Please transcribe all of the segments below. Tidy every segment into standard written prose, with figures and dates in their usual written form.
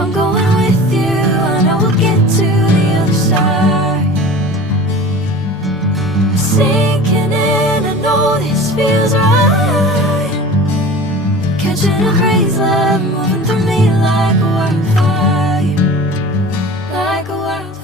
I'm going with you, I know we'll get to the other side. Sinking in, I know this feels right. Catching a crazy love, moving through me like a wildfire, like a wildfire.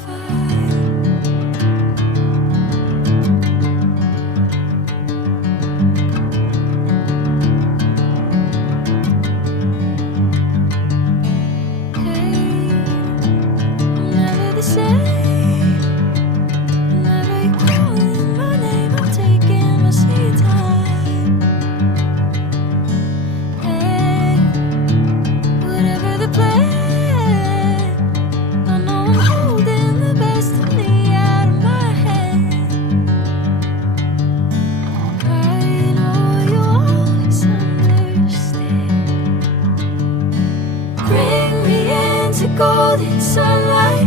Golden sunlight.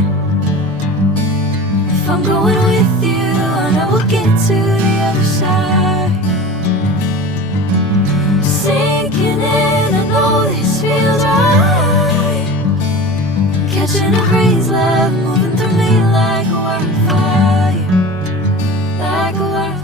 If I'm going with you, I know we'll get to the other side. Sinking in, I know this feels right. Catching a crazy love, moving through me like a wildfire, like a wildfire.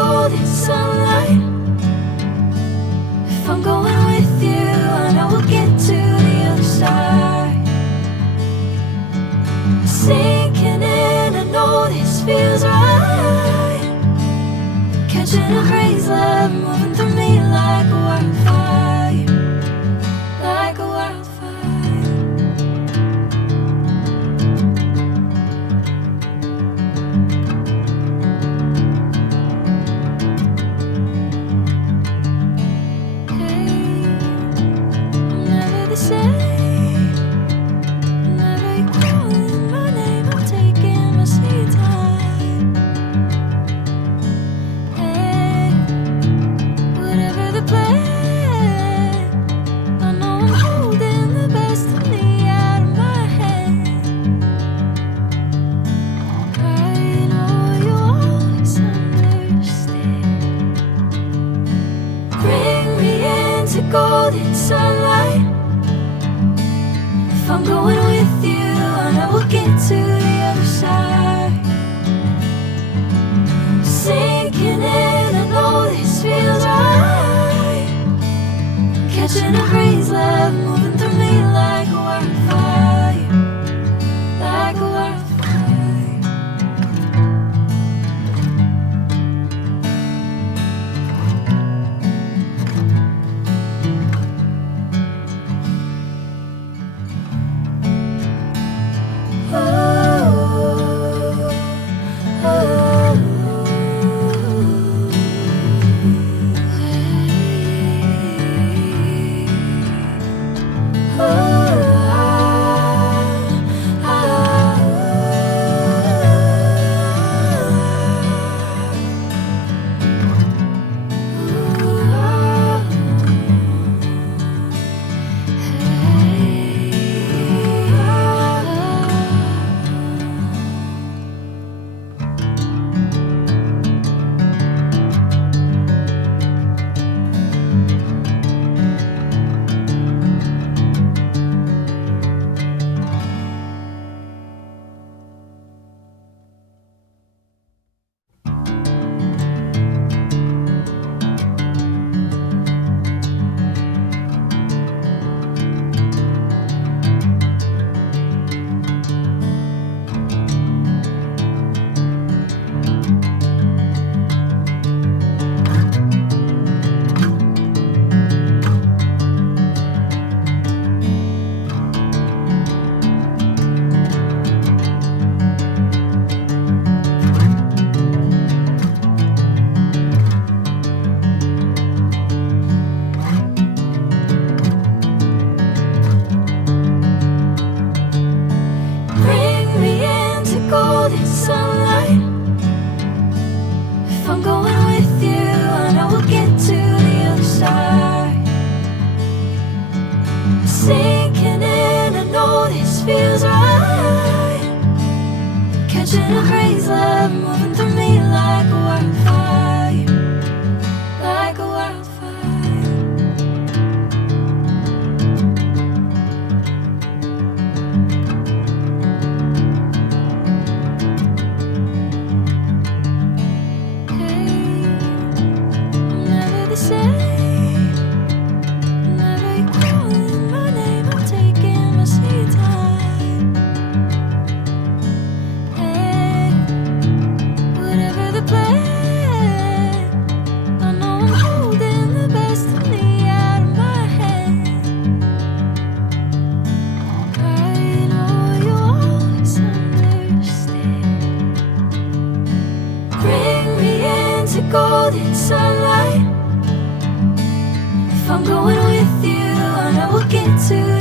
Golden sunlight. If I'm going with you, I know we'll get to the other side. Sinking in, I know this feels right. Catching a crazy love, moving through me like a wildfire, like a wildfire. sinking in, I know this feels right. Catching a crazy love moving through me like a wildfire, like a wildfire. Golden sunlight. If I'm going with you, I know we'll get to